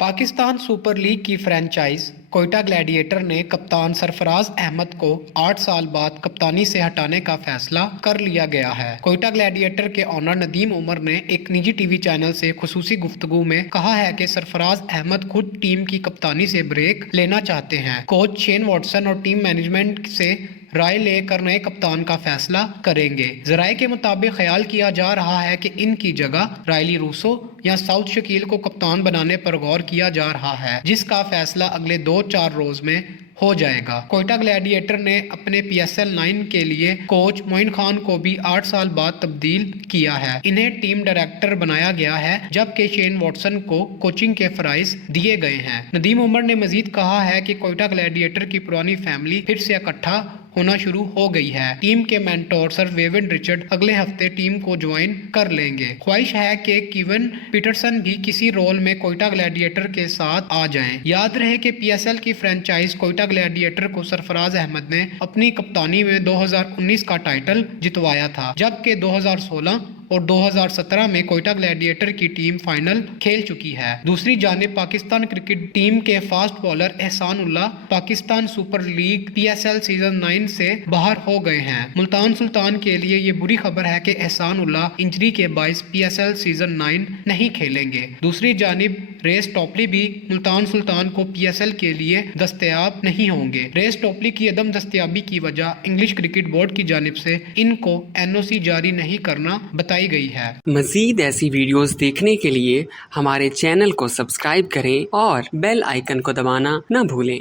Pakistan super league की franchise Quetta gladiator ने कप्तान सरफराज अहमद को 8 साल बाद कप्तानी से हटाने का फैसला कर लिया गया है। कोयटा ग्लैडिएटर के ऑनर नदीम उमर ने एक निजी टीवी चैनल से खुसूसी गुफ्तगू में कहा है कि सरफराज अहमद खुद टीम की कप्तानी से ब्रेक लेना चाहते हैं। कोच शेन वॉटसन और टीम मैनेजमेंट से राय लेकर नए कप्तान का फैसला करेंगे। जराये के मुताबिक ख्याल किया जा रहा है कि इनकी जगह रायली रूसो या साउथ शकील को कप्तान बनाने पर गौर किया जा रहा है, जिसका फैसला अगले 2-4 रोज में हो जाएगा। कोयटा ग्लैडिएटर ने अपने PSL 9 के लिए कोच मोइन खान को भी 8 साल बाद तब्दील किया है। इन्हें टीम डायरेक्टर बनाया गया है, जबकि शेन वॉटसन को कोचिंग के फराइज दिए गए हैं। नदीम उमर ने मजीद कहा है कि कोयटा ग्लैडिएटर की पुरानी फैमिली फिर से इकट्ठा होना शुरू हो गई है। टीम के मेंटोर सर वेवन रिचर्ड अगले हफ्ते टीम को ज्वाइन कर लेंगे। ख्वाहिश है कि कीवन पीटरसन भी किसी रोल में कोयटा ग्लैडिएटर के साथ आ जाएं। याद रहे कि PSL की फ्रेंचाइज कोयटा ग्लैडिएटर को सरफराज अहमद ने अपनी कप्तानी में 2019 का टाइटल जितवाया था, जबकि 2016 और 2017 में कोयटा ग्लैडिएटर की टीम फाइनल खेल चुकी है। दूसरी जानिब पाकिस्तान क्रिकेट टीम के फास्ट बॉलर एहसान Ullah Pakistan super league PSL season 9 से बाहर हो गए हैं। मुल्तान सुल्तान के लिए ये बुरी खबर है कि एहसान उल्लाह इंजरी के बायस PSL सीजन 9 नहीं खेलेंगे। दूसरी जानिब रेस टॉपली भी मुल्तान सुल्तान को PSL के लिए दस्तयाब नहीं होंगे। रेस टॉपली की अदम दस्तयाबी की वजह इंग्लिश क्रिकेट बोर्ड की जानिब से इनको NOC जारी नहीं करना बताई गई है। मजीद ऐसी वीडियोस देखने के लिए हमारे चैनल को सब्सक्राइब करें और बेल आइकन को दबाना न भूलें।